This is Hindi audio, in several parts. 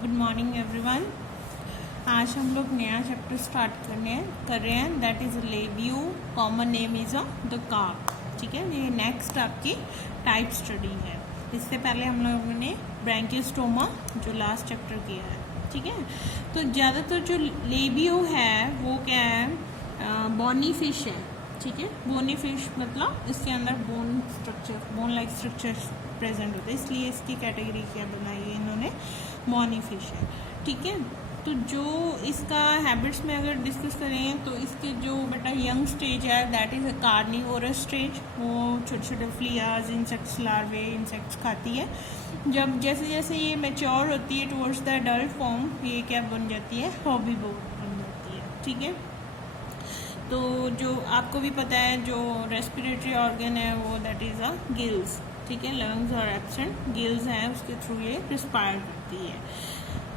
Good morning everyone. आज हम लोग नया चैप्टर स्टार्ट कर रहे हैं that is labio, common name is the carp. ठीक है, ये नेक्स्ट आपकी टाइप स्टडी है। इससे पहले हम लोगों ने ब्रैंकियोस्टोमा जो लास्ट चैप्टर किया है। ठीक है, तो ज़्यादातर जो लेबियो है वो क्या है, बोनी फिश है। ठीक है, बोनी फिश मतलब इसके अंदर bone structure, bone like structure present होता है, इसलिए इसकी कैटेगरी क्या बनाई है इन्होंने, बोनी फिश है। ठीक है, तो जो इसका हैबिट्स में अगर डिस्कस करें तो इसके जो बेटा यंग स्टेज है that is a carnivorous stage. वो छोटे छोटे फ्लियाज, इंसेक्ट्स, लार्वे इंसेक्ट्स खाती है। जब जैसे जैसे ये मैच्योर होती है टुवर्ड्स द एडल्ट फॉर्म, ये क्या बन जाती है, हॉर्बीवोर बन जाती है। ठीक है, तो जो आपको भी पता है जो रेस्पिरेटरी ऑर्गन है वो दैट इज़ अ गिल्स। ठीक है, लंग्स और एब्सेंट, गिल्स हैं, उसके थ्रू ये रिस्पायर करती है।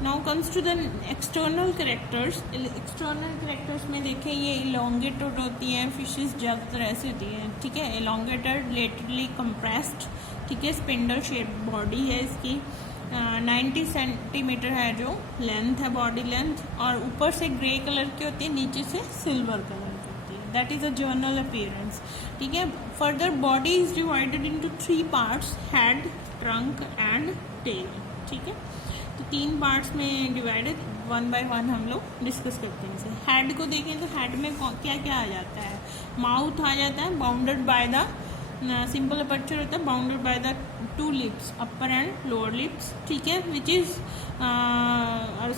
Now comes to the external characters. External characters में देखें ये इलोंगेटेड होती हैं, फिशेस ज़्यादातर ऐसी होती हैं। ठीक है, इलोंगेटेड, लेटरली कंप्रेस्ड। ठीक है, स्पिंडल शेप बॉडी है इसकी, 90 सेंटीमीटर है जो लेंथ है, बॉडी लेंथ, और ऊपर से ग्रे कलर की होती है, नीचे से सिल्वर कलर की होती है। That is a general appearance. ठीक है, further body is divided into 3 parts, head, trunk and tail. ठीक है, तो 3 पार्ट्स में डिवाइडेड, 1 बाय 1 हम लोग डिस्कस करते हैं इसे। हेड को देखें तो हेड में क्या क्या आ जाता है, माउथ आ जाता है, bounded by the simple aperture होता है, bounded by the 2 lips, upper and lower lips. ठीक है, which is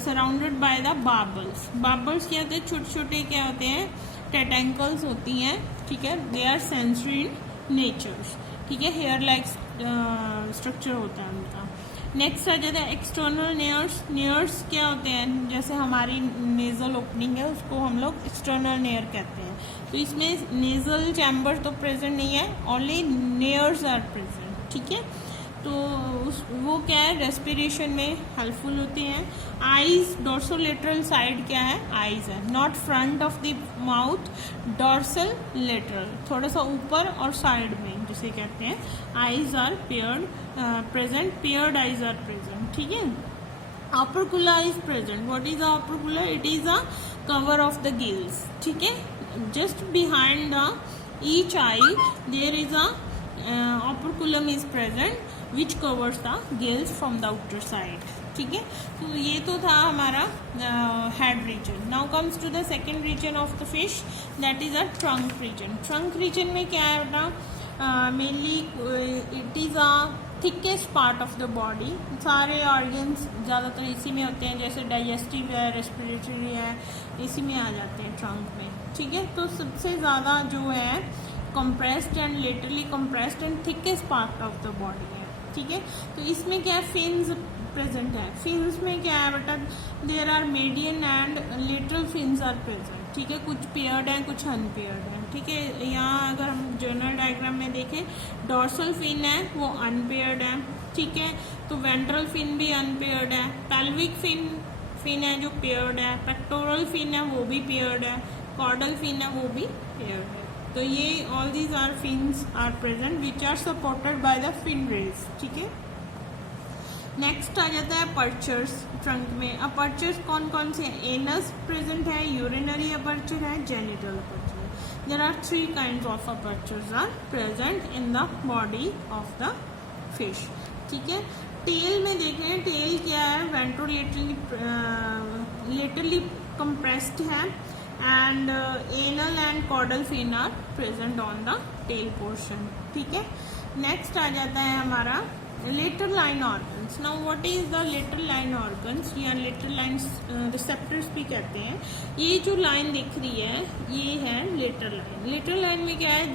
surrounded by the bubbles. Bubbles क्या होते हैं, छोटे छोटे क्या होते हैं, टेटेंकल्स होती हैं। ठीक है, they are sensory in natures. ठीक है, हेयर लाइक स्ट्रक्चर होता है उनका। नेक्स्ट आ जाता है एक्सटर्नल नेयर्स। नेयर्स क्या होते हैं, जैसे हमारी नेजल ओपनिंग है उसको हम लोग एक्सटर्नल नेयर कहते हैं। तो इसमें नेजल चैम्बर तो प्रेजेंट नहीं है, ओनली नेयर्स आर प्रेजेंट। ठीक है, तो वो क्या है, रेस्पिरेशन में हेल्पफुल होते हैं। आईज, डोर्सोलेटरल साइड क्या है, आईज है, not front of the mouth, dorsal lateral, थोड़ा सा ऊपर और साइड में जिसे कहते हैं। Eyes are paired present, paired eyes are present. ठीक है, opercula is present. What is the opercula? It is a cover of the gills. ठीक है, just behind the each eye there is a operculum is present which covers the gills from the outer side. ठीक है, तो ये तो था हमारा head region. Now comes to the second region of the fish, that is a trunk region. Trunk region में क्या है बेटा, mainly it is a thickest part of the body. सारे ऑर्गन्स ज़्यादातर इसी में होते हैं, जैसे डाइजेस्टिव है, रेस्पिरेटरी है, इसी में आ जाते हैं ट्रंक में। ठीक है, तो सबसे ज़्यादा जो है compressed and laterally compressed and thickest part of the body है। ठीक है, तो इसमें क्या है, फिन्स प्रेजेंट है। फिन्स में क्या है बेटा, there are median and lateral fins are present. ठीक है, कुछ पेयर्ड हैं, कुछ अनपेयर्ड हैं। ठीक है, यहाँ अगर हम जर्नल डायग्राम में देखें, डोर्सल फिन है वो अनपेयर्ड है। ठीक है, तो वेंट्रल फिन भी अनपेयर्ड है, पेल्विक फिन है जो पेयर्ड है, पेक्टोरल फिन है वो भी पेयर्ड है, कॉर्डल फिन है वो भी पेयर्ड है। तो ये all these are fins are present which are supported by the fin rays. ठीक है, नेक्स्ट आ जाता है अपर्चर्स ट्रंक में। अपर्चर्स कौन कौन से हैं, एनस प्रेजेंट है, यूरिनरी अपर्चर है, genital aperture. There are 3 kinds of apertures are present in the body of the fish. ठीक है, टेल में देखें, टेल क्या है, वेंट्रोलेटरली लेटरली कंप्रेस्ड है, and anal and caudal fin are present on the tail portion. ठीक है, नेक्स्ट आ जाता है हमारा lateral line organs. Now what is the lateral line organs, या लेटर लाइन रिसेप्टर्स भी कहते हैं। ये जो लाइन दिख रही है ये है लेटर लाइन। लेटर लाइन में क्या है,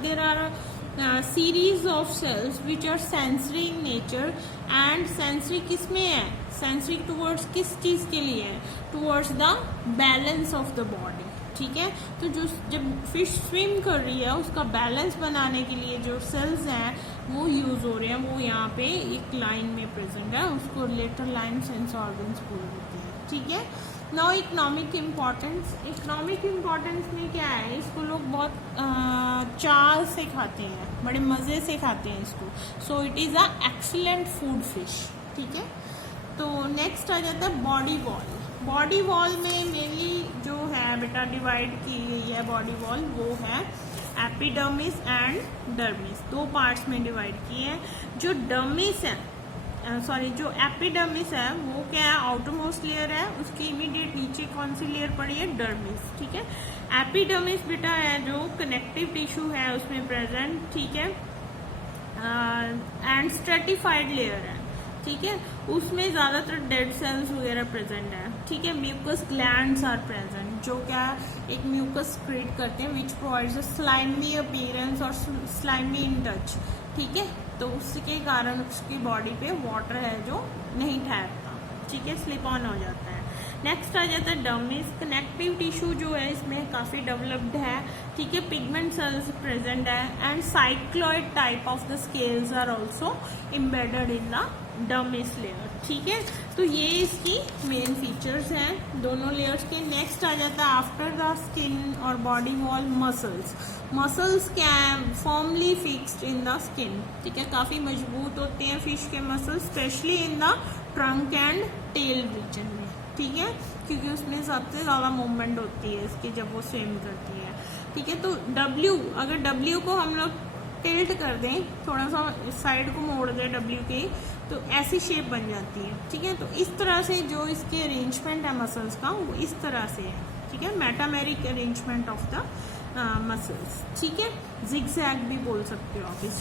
there are series of cells which are sensory in nature, and sensory किस में है, सेंसरी टुवर्ड्स किस चीज़ के लिए है, towards the balance of the body. ठीक है, तो जो जब फिश स्विम कर रही है उसका बैलेंस बनाने के लिए जो सेल्स हैं वो यूज़ हो रहे हैं, वो यहाँ पे एक लाइन में प्रेजेंट है, उसको लेटर लाइन सेंस ऑर्गन्स बोल देते हैं। ठीक है, now economic importance. Economic importance में क्या है, इसको लोग बहुत चाव से खाते हैं, बड़े मज़े से खाते हैं इसको। So it is a excellent food fish. ठीक है, तो नेक्स्ट आ जाता है बॉडी वॉल। बॉडी वॉल में मेनली जो है बेटा डिवाइड की गई है बॉडी वॉल, वो है एपिडर्मिस एंड डर्मिस, दो पार्ट्स में डिवाइड किए हैं। जो डर्मिस है जो एपिडर्मिस है वो क्या है, आउटर मोस्ट लेयर है, उसके इमीडिएट नीचे कौन सी लेयर पड़ी है, डर्मिस, ठीक है। एपिडर्मिस बेटा है जो कनेक्टिव टिश्यू है उसमें प्रेजेंट, ठीक है, एंड स्ट्रेटिफाइड लेयर है, ठीक है, उसमें ज्यादातर डेड सेल्स वगैरह प्रेजेंट है, ठीक है। म्यूकस ग्लैंड्स आर प्रेजेंट, जो क्या एक म्यूकस क्रिएट करते हैं which provides a slimy appearance और स्लाइमी इन टच, ठीक है। तो उसके कारण उसकी बॉडी पे वाटर है जो नहीं ठहरता, ठीक है, स्लिप ऑन हो जाता है। नेक्स्ट आ जाता है डर्मिस। कनेक्टिव टिश्यू जो है इसमें काफ़ी डेवलप्ड है, ठीक है, पिगमेंट सेल्स प्रेजेंट है and cycloid type of the scales are also embedded in the dermis layer, ठीक है। तो ये इसकी मेन फीचर्स हैं दोनों लेयर्स के। नेक्स्ट आ जाता है आफ्टर द स्किन और बॉडी वॉल मसल्स। मसल्स क्या है, formally fixed in the skin, ठीक है, काफ़ी मजबूत होते हैं फिश के muscles, specially in the trunk and tail region में, ठीक है, क्योंकि उसमें सबसे ज़्यादा मूवमेंट होती है इसकी जब वो स्विम करती है, ठीक है। तो W, अगर W को हम लोग टिल्ट कर दें, थोड़ा सा साइड को मोड़ दें W की, तो ऐसी शेप बन जाती है, ठीक है। तो इस तरह से जो इसके अरेंजमेंट है मसल्स का वो इस तरह से है, ठीक है, metameric arrangement of the muscles, ठीक है, जिगजैग भी बोल सकते हो आप इस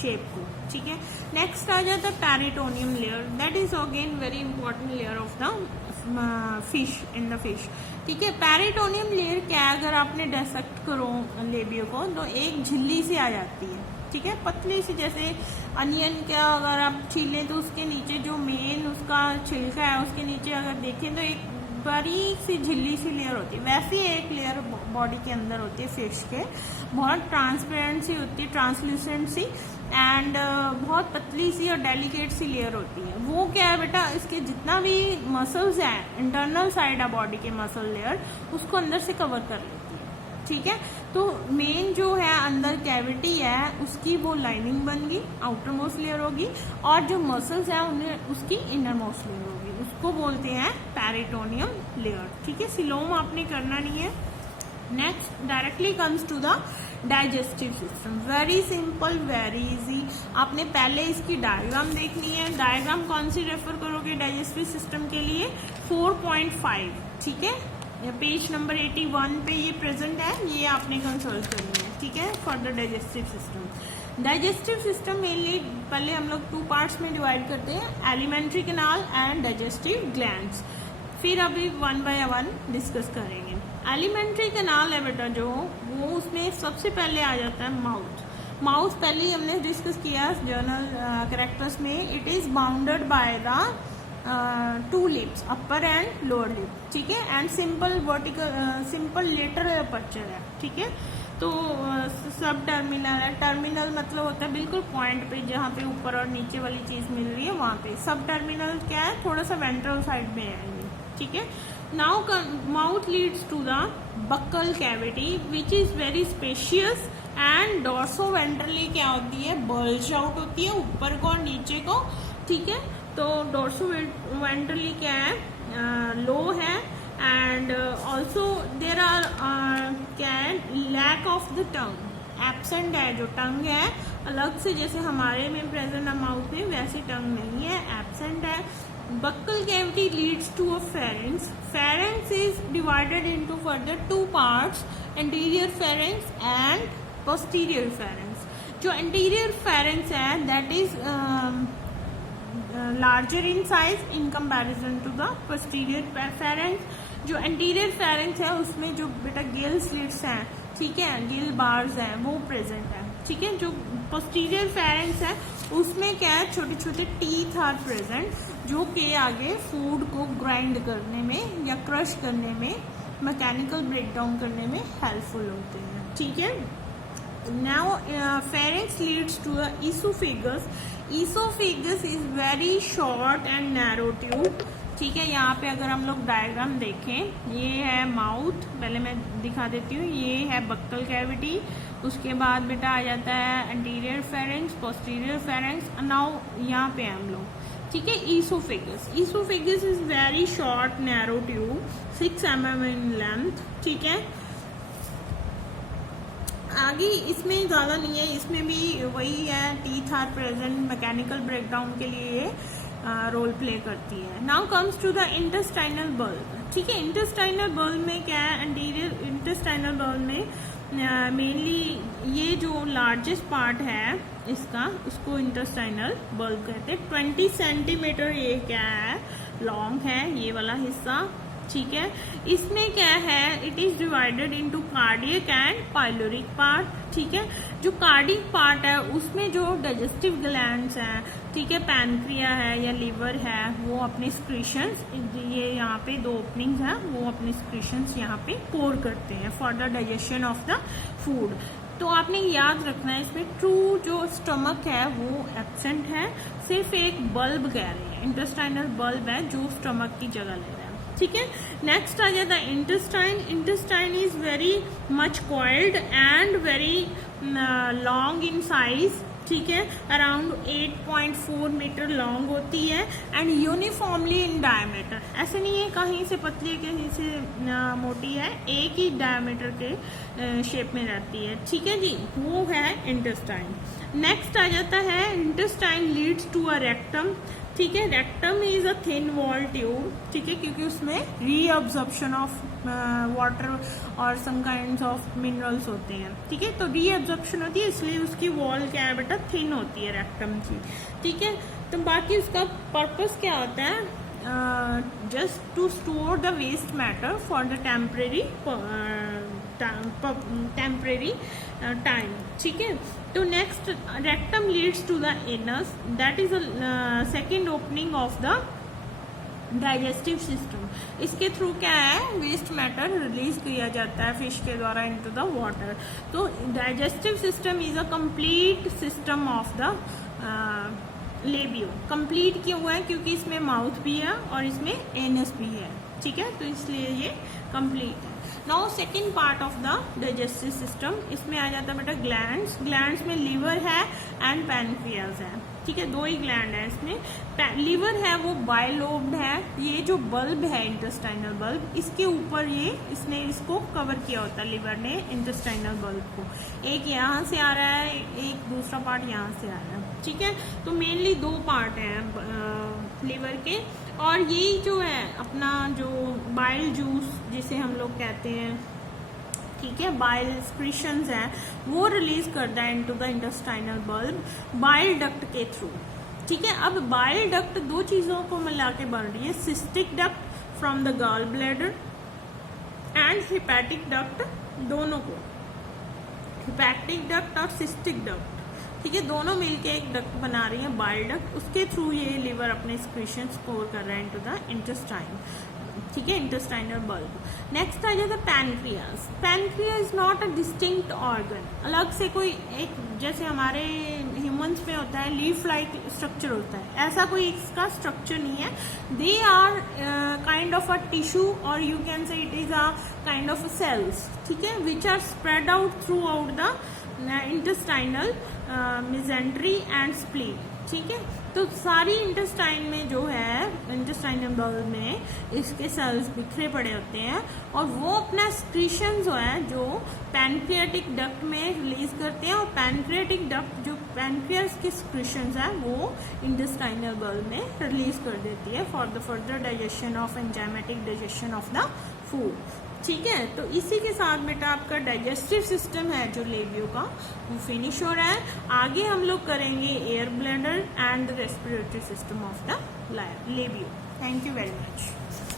शेप को, ठीक है। नेक्स्ट आ जाता है peritoneum layer, that is again very important layer of the fish in the fish, ठीक है। पेरिटोनियम लेयर क्या है, अगर आपने डिसेक्ट करो लेबियो को तो एक झिल्ली से आ जाती है, ठीक है, पतली सी, जैसे अनियन का अगर आप छीलें तो उसके नीचे जो मेन उसका छिलका है उसके नीचे अगर देखें तो एक बारीक सी झिल्ली सी लेयर होती है, वैसी एक लेयर बॉडी के अंदर होती है फिश के, बहुत ट्रांसपेरेंट सी होती है, ट्रांसल्यूसेंट सी एंड बहुत पतली सी और डेलिकेट सी लेयर होती है। वो क्या है बेटा, इसके जितना भी मसल्स हैं इंटरनल साइड है बॉडी के मसल लेयर, उसको अंदर से कवर कर लेती है, ठीक है। तो मेन जो है अंदर कैविटी है उसकी वो लाइनिंग बन गई, आउटर मोस्ट लेयर होगी, और जो मसल्स हैं उन्हें उसकी इनर मोस्ट लेयर होगी, उसको बोलते हैं पेरिटोनियम लेयर, ठीक है। सिलोम आपने करना नहीं है। Next directly comes to the digestive system, very simple, very easy. आपने पहले इसकी डायग्राम देखनी है। डायग्राम कौन सी रेफर करोगे डाइजेस्टिव सिस्टम के लिए, 4.5, ठीक है, पेज नंबर 81 पे ये प्रेजेंट है, ये आपने कंसल्ट करनी है, ठीक है, for the digestive system. Digestive system mainly पहले हम लोग 2 पार्ट्स में डिवाइड करते हैं, alimentary canal and digestive glands, फिर अभी 1 बाय 1 डिस्कस करेंगे। एलिमेंट्री कैनाल है बेटा जो, वो उसमें सबसे पहले आ जाता है माउथ। माउथ पहले ही हमने डिस्कस किया जर्नल कैरेक्टर्स में, it is bounded by the 2 lips, upper and lower lip, ठीक है, and simple vertical simple lateral aperture है, ठीक है। तो सब टर्मिनल है, टर्मिनल मतलब होता है बिल्कुल पॉइंट पे जहाँ पे ऊपर और नीचे वाली चीज मिल रही है वहाँ पे। सब टर्मिनल क्या है, थोड़ा सा वेंट्रल साइड में है, ठीक है। Now mouth leads to the buccal cavity which is very spacious and dorsoventrally क्या होती है, बल्ज आउट होती है ऊपर को और नीचे को, ठीक है। तो डॉर्सो वेंट्रली क्या है, लो है एंड ऑल्सो देर आर क्या है, lack of the tongue, absent है, जो टंग है अलग से जैसे हमारे में प्रेजेंट है माउथ में, वैसी टंग नहीं है, एब्सेंट है। Buccal cavity leads to a pharynx. Pharynx is divided into further 2 parts, anterior pharynx and posterior pharynx. जो anterior pharynx है that is larger in size in comparison to the posterior pharynx. जो anterior pharynx है उसमें जो बेटा gill slits हैं, ठीक है, gill bars हैं, वो present है, ठीक है। जो posterior pharynx है उसमें क्या है, छोटे छोटे टीथ आर प्रेजेंट जो कि आगे फूड को ग्राइंड करने में या क्रश करने में, मैकेनिकल ब्रेकडाउन करने में हेल्पफुल होते हैं, ठीक है। Now pharynx leads to the esophagus. Esophagus is very short and narrow tube, ठीक है। यहाँ पे अगर हम लोग डायग्राम देखें, ये है माउथ, पहले मैं दिखा देती हूँ, ये है बक्कल कैविटी, उसके बाद बेटा आ जाता है anterior pharynx, posterior pharynx, now यहाँ पे हम लोग ठीक है। Oesophagus, oesophagus is very short narrow tube 6 mm in length, ठीक है। आगे इसमें ज़्यादा नहीं है, इसमें भी वही है, teeth are present, mechanical breakdown के लिए रोल प्ले करती है। Now comes to the intestinal bulb, ठीक है। इंटेस्टाइनल बल्ब में क्या है, एंटीरियर इंटेस्टाइनल बल्ब में मेनली ये जो लार्जेस्ट पार्ट है इसका, उसको इंटेस्टाइनल बल्ब कहते हैं। 20 सेंटीमीटर ये क्या है, लॉन्ग है ये वाला हिस्सा, ठीक है। इसमें क्या है, it is divided into cardiac and pyloric part, ठीक है। जो कार्डियक पार्ट है उसमें जो डाइजेस्टिव ग्लैंड्स हैं, ठीक है, पैनक्रिया है या लीवर है, वो अपने स्क्रीशंस, ये यहाँ पे 2 ओपनिंग्स हैं, वो अपने स्क्रीशंस यहाँ पे पोर करते हैं for the digestion of the food. तो आपने याद रखना है इसमें ट्रू जो स्टमक है वो एब्सेंट है, सिर्फ एक बल्ब कह रहे हैं, इंटेस्टाइनल बल्ब है जो स्टमक की जगह ले रहा है, ठीक है। नेक्स्ट आ जाता है intestine. Intestine is very much coiled and very long in size, ठीक है। अराउंड 8.4 मीटर लॉन्ग होती है एंड यूनिफॉर्मली इन डायमीटर, ऐसे नहीं है कहीं से पतली कहीं से मोटी है, एक ही डायमीटर के शेप में रहती है, ठीक है जी, वो है इंटेस्टाइन। नेक्स्ट आ जाता है intestine leads to a rectum, ठीक है। Rectum is a thin wall tube, ठीक है, क्योंकि उसमें रीअब्जॉर्प्शन ऑफ वाटर और सम काइंड्स ऑफ मिनरल्स होते हैं, ठीक है। तो रीअब्जॉर्प्शन होती है इसलिए उसकी वॉल क्या है बेटा, थिन होती है रेक्टम की, ठीक है। तो बाकी उसका पर्पस क्या होता है, just to store the waste matter for the temporary time, ठीक है। तो next rectum leads to the anus, that is second opening of the digestive system. इसके थ्रू क्या है, वेस्ट मैटर रिलीज किया जाता है फिश के द्वारा इनटू द वाटर। तो digestive system is a complete system of the labio. Complete क्यों है, क्योंकि इसमें माउथ भी है और इसमें एनस भी है, ठीक है, तो इसलिए ये कंप्लीट है। Now second part of the digestive system, इसमें आ जाता है बेटा ग्लैंड्स। ग्लैंड्स में लीवर है एंड पैनक्रियाज है, ठीक है, 2 ही ग्लैंड है इसमें। लीवर है वो बाइलोब्ड है, ये जो बल्ब है इंटेस्टाइनल बल्ब, इसके ऊपर ये इसने इसको कवर किया होता है लीवर ने इंटेस्टाइनल बल्ब को। एक यहाँ से आ रहा है, एक दूसरा पार्ट यहाँ से आ रहा है, ठीक है। तो मेनली 2 पार्ट हैं लीवर के, और ये जो है अपना जो बाइल जूस जिसे हम लोग कहते हैं, ठीक है, बाइल एक्सक्रीशंस हैं, वो रिलीज करता है into the intestinal bulb bile duct के थ्रू, ठीक है। अब बाइल डक्ट 2 चीजों को मिला के बन रही है, cystic duct from the gall bladder and hepatic duct, दोनों को, हिपैटिक डक्ट और सिस्टिक डक्ट, ठीक है, दोनों मिलके एक डक्ट बना रही है बाइल डक्ट, उसके थ्रू ये लिवर अपने एक्सक्रीशन स्टोर कर रहा है इनटू द इंटेस्टाइन, ठीक है, इंटेस्टाइनल बल्ब। नेक्स्ट आ जाता है pancreas. Pancreas is not a distinct organ, अलग से कोई एक, जैसे हमारे ह्यूमंस में होता है लीफ लाइक स्ट्रक्चर होता है, ऐसा कोई इसका स्ट्रक्चर नहीं है। They are kind of a tissue और you can say it is a kind of cells, ठीक है, which are spread out throughout the intestinal mesentery and spleen, ठीक है। तो सारी इंटेस्टाइन में जो है, इंटेस्टाइनल बल्ब में इसके सेल्स बिखरे पड़े होते हैं और वो अपना स्क्रीशन जो है जो पैनक्रियाटिक डक्ट में रिलीज करते हैं, और पैनक्रियाटिक डक्ट जो पैनक्रियास के स्क्रीशंस है वो इंटेस्टाइनल बल्ब में रिलीज कर देती है for the further digestion of enzymatic digestion of the food, ठीक है। तो इसी के साथ बेटा आपका डाइजेस्टिव सिस्टम है जो लेबियो का, वो फिनिश हो रहा है। आगे हम लोग करेंगे air bladder and the respiratory system of the labio. Thank you very much.